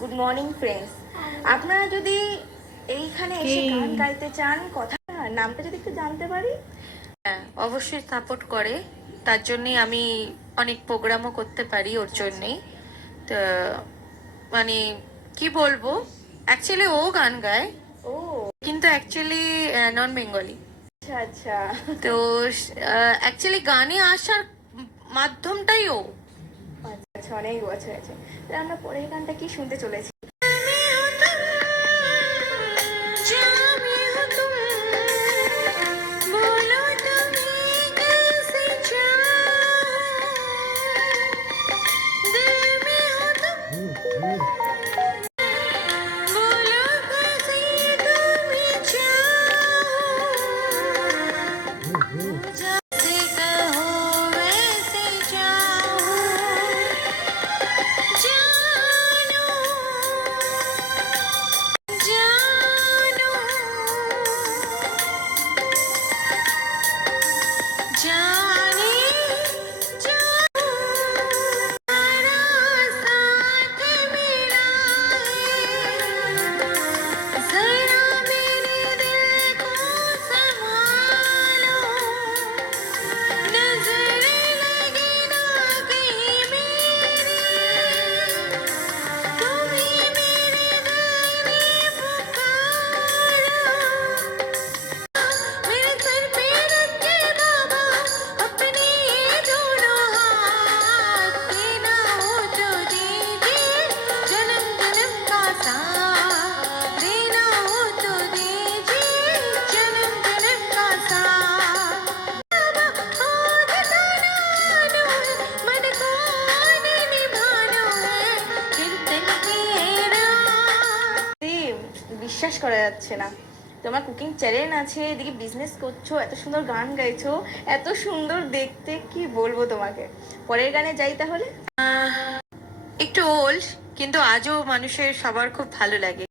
Good morning friends. আপনারা যদি এইখানে এসে গান গাইতে চান, কথা নামটা যদি একটু জানতে পারি। হ্যাঁ, অবশ্যই সাপোর্ট করে। তার জন্যই আমি অনেক প্রোগ্রামও করতে পারি ওর জন্যেই। তো মানে কি বলবো, অ্যাকচুয়ালি ও গান গায়, ও কিন্তু অ্যাকচুয়ালি নন বেঙ্গলি। আচ্ছা আচ্ছা। তো অ্যাকচুয়ালি গানে আসার মাধ্যমটাই ও। আচ্ছা আচ্ছা, অনেক বছর আছে। তাহলে আমরা পরের গানটা কি শুনতে চলেছি? বিশ্বাস করা যাচ্ছে না, তোমার কুকিং চ্যানেল আছে, এদিকে বিজনেস করছো, এত সুন্দর গান গাইছো, এত সুন্দর দেখতে, কি বলবো তোমাকে। পরের গানে যাই তাহলে। একটু ওল্ড, কিন্তু আজও মানুষের সবার খুব ভালো লাগে।